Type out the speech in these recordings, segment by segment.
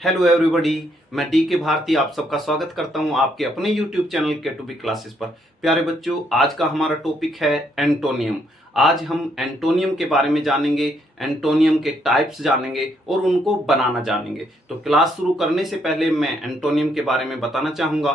Hello everybody, मैं D के भारती आप सबका स्वागत करता हूं आपके अपने यूट्यूब चैनल के टू बी क्लासेस पर। प्यारे बच्चों, आज का हमारा टॉपिक है एंटोनियम। आज हम एंटोनियम के बारे में जानेंगे, एंटोनियम के टाइप्स जानेंगे और उनको बनाना जानेंगे। तो क्लास शुरू करने से पहले मैं एंटोनियम के बारे में बताना चाहूँगा।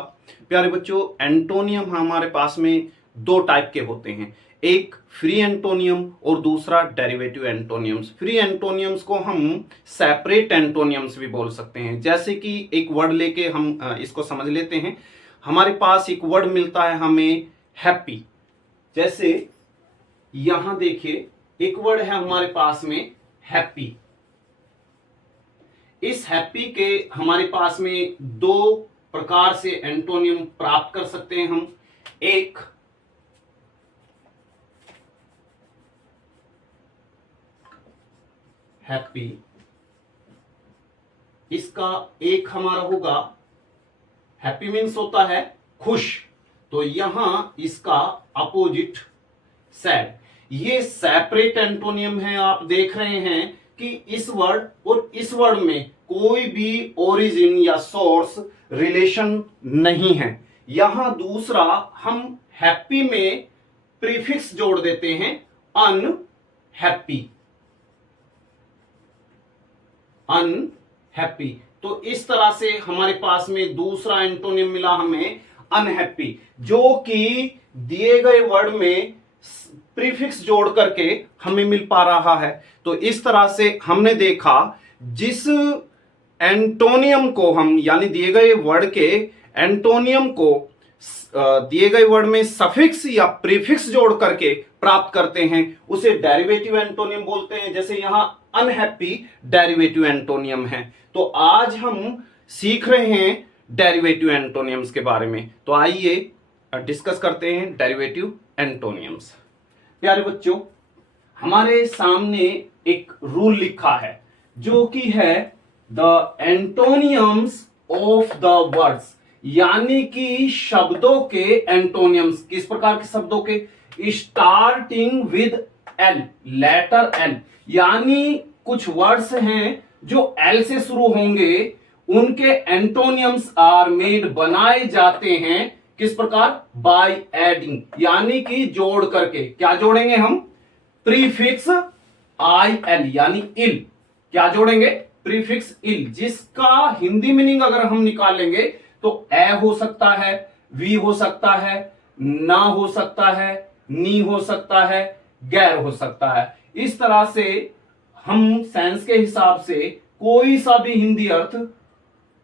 प्यारे बच्चों, एंटोनियम हमारे पास में दो टाइप के होते हैं, एक फ्री एंटोनियम और दूसरा डेरिवेटिव एंटोनियम्स। फ्री एंटोनियम्स को हम सेपरेट एंटोनियम्स भी बोल सकते हैं। जैसे कि एक वर्ड लेके हम इसको समझ लेते हैं। हमारे पास एक वर्ड मिलता है हमें हैप्पी। जैसे यहां देखिए एक वर्ड है हमारे पास में हैप्पी। इस हैप्पी के हमारे पास में दो प्रकार से एंटोनियम प्राप्त कर सकते हैं हम। एक हैप्पी, इसका एक हमारा होगा हैप्पी मीन्स होता है खुश, तो यहां इसका अपोजिट सैड। ये सेपरेट एंटोनियम है। आप देख रहे हैं कि इस वर्ड और इस वर्ड में कोई भी ओरिजिन या सोर्स रिलेशन नहीं है। यहां दूसरा हम हैप्पी में प्रीफिक्स जोड़ देते हैं अनहैप्पी। अनहैप्पी, तो इस तरह से हमारे पास में दूसरा एंटोनियम मिला हमें अनहैप्पी, जो कि दिए गए वर्ड में प्रीफिक्स जोड़ करके हमें मिल पा रहा है। तो इस तरह से हमने देखा जिस एंटोनियम को हम यानी दिए गए वर्ड के एंटोनियम को दिए गए वर्ड में सफिक्स या प्रीफिक्स जोड़ करके प्राप्त करते हैं उसे डेरिवेटिव एंटोनियम बोलते हैं। जैसे यहां अनहैप्पी डेरिवेटिव एंटोनियम है। तो आज हम सीख रहे हैं डेरिवेटिव एंटोनियम्स के बारे में। तो आइए डिस्कस करते हैं डेरिवेटिव एंटोनियम्स। प्यारे बच्चों, हमारे सामने एक रूल लिखा है जो कि है द एंटोनियम्स ऑफ द वर्ड्स, यानी कि शब्दों के एंटोनियम्स। किस प्रकार के शब्दों के? Starting with L, letter L, यानी कुछ वर्ड्स हैं जो एल से शुरू होंगे, उनके एंटोनियम्स आर मेड, बनाए जाते हैं किस प्रकार? बाय एडिंग, यानी कि जोड़ करके। क्या जोड़ेंगे हम? प्रीफिक्स आई एल यानी इल। क्या जोड़ेंगे? प्रीफिक्स इल, जिसका हिंदी मीनिंग अगर हम निकालेंगे तो ए हो सकता है, वी हो सकता है, ना हो सकता है, नी हो सकता है, गैर हो सकता है। इस तरह से हम सेंस के हिसाब से कोई सा भी हिंदी अर्थ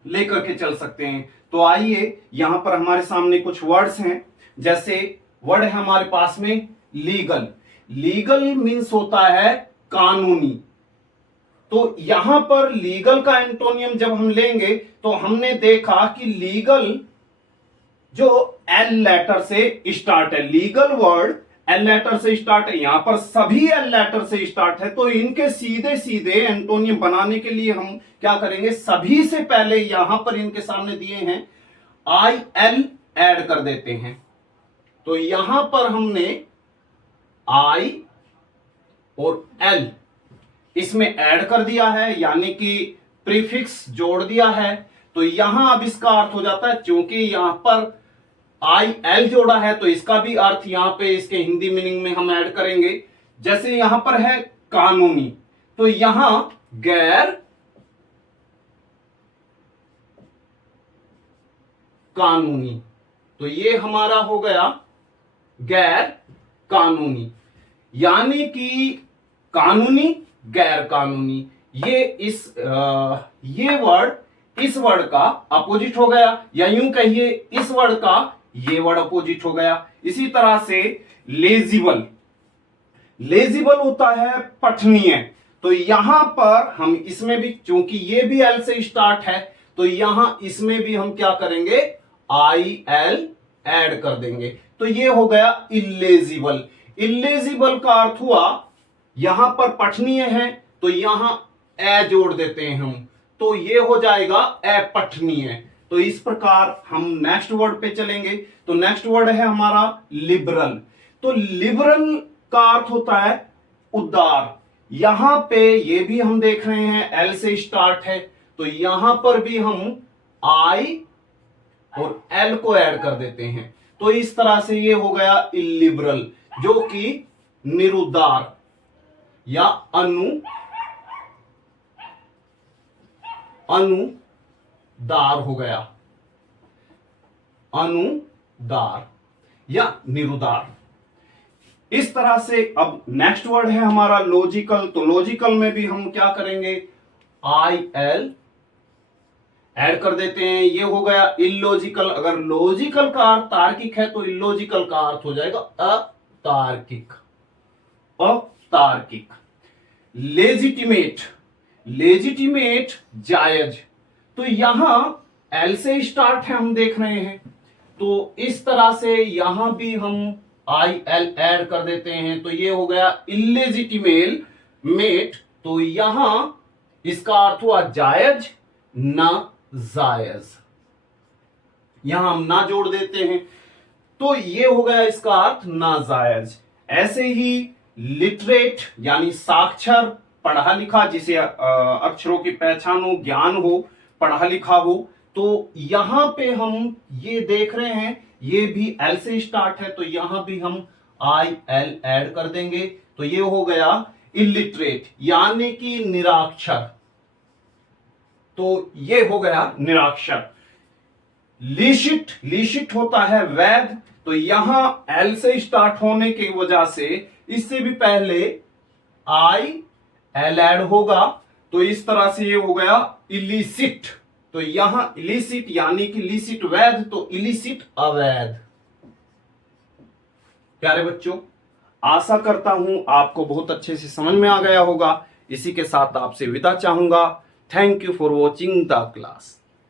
लेकर के चल सकते हैं। तो आइए यहां पर हमारे सामने कुछ वर्ड्स हैं। जैसे वर्ड है हमारे पास में लीगल। लीगल मीन्स होता है कानूनी। तो यहां पर लीगल का एंटोनियम जब हम लेंगे तो हमने देखा कि लीगल जो एल लेटर से स्टार्ट है, लीगल वर्ड एल लेटर से स्टार्ट है, यहां पर सभी एल लेटर से स्टार्ट है। तो इनके सीधे सीधे एंटोनियम बनाने के लिए हम क्या करेंगे? सभी से पहले यहां पर इनके सामने दिए हैं आई एल ऐड कर देते हैं। तो यहां पर हमने आई और एल इसमें ऐड कर दिया है, यानी कि प्रीफिक्स जोड़ दिया है। तो यहां अब इसका अर्थ हो जाता है, क्योंकि यहां पर आई एल जोड़ा है तो इसका भी अर्थ यहां पे इसके हिंदी मीनिंग में हम ऐड करेंगे। जैसे यहां पर है कानूनी, तो यहां गैर कानूनी, तो ये हमारा हो गया गैर कानूनी, यानी कि कानूनी गैर कानूनी। ये वर्ड इस वर्ड का अपोजिट हो गया, या यूं कहिए इस वर्ड का ये वर्ड अपोजिट हो गया। इसी तरह से लेजिबल, लेजिबल होता है पठनीय। तो यहां पर हम इसमें भी, चूंकि ये भी एल से स्टार्ट है, तो यहां इसमें भी हम क्या करेंगे? आई एल ऐड कर देंगे। तो ये हो गया इलेजिबल। इलेजिबल का अर्थ हुआ यहां पर पठनीय है तो यहां ए जोड़ देते हैं हम, तो ये हो जाएगा अपठनीय। तो इस प्रकार हम नेक्स्ट वर्ड पे चलेंगे। तो नेक्स्ट वर्ड है हमारा लिबरल। तो लिबरल का अर्थ होता है उदार। यहां पे ये भी हम देख रहे हैं एल से स्टार्ट है, तो यहां पर भी हम आई और एल को ऐड कर देते हैं। तो इस तरह से ये हो गया इलिबरल, जो कि निरुदार या अनुदार हो गया, अनुदार या निरुदार। इस तरह से अब नेक्स्ट वर्ड है हमारा लॉजिकल। तो लॉजिकल में भी हम क्या करेंगे, आई एल ऐड कर देते हैं, ये हो गया इलॉजिकल। अगर लॉजिकल का अर्थ तार्किक है तो इलॉजिकल का अर्थ हो जाएगा अतार्किक, अतार्किक। लेजिटिमेट, लेजिटिमेट जायज। तो यहां एल से स्टार्ट है, हम देख रहे हैं, तो इस तरह से यहां भी हम आई एल ऐड कर देते हैं, तो ये हो गया इलेजिटिमेल मेट। तो यहां इसका अर्थ हुआ जायज ना जायज, यहां हम ना जोड़ देते हैं, तो ये हो गया इसका अर्थ ना जायज। ऐसे ही लिटरेट यानी साक्षर, पढ़ा लिखा, जिसे अक्षरों की पहचान हो, ज्ञान हो, पढ़ा लिखा हो। तो यहां पे हम ये देख रहे हैं, ये भी एल से स्टार्ट है, तो यहां भी हम आई एल ऐड कर देंगे, तो ये हो गया इलिटरेट यानी कि निराक्षर। तो ये हो गया निराक्षर। लिशिट, लिशिट होता है वैध, तो यहां एल से स्टार्ट होने की वजह से इससे भी पहले आई एल ऐड होगा, तो इस तरह से ये हो गया इलिसिट। तो यहां इलिसिट यानी कि लिसिट वैध, तो इलिसिट अवैध। प्यारे बच्चों, आशा करता हूं आपको बहुत अच्छे से समझ में आ गया होगा। इसी के साथ आपसे विदा चाहूंगा। Thank you for watching the class.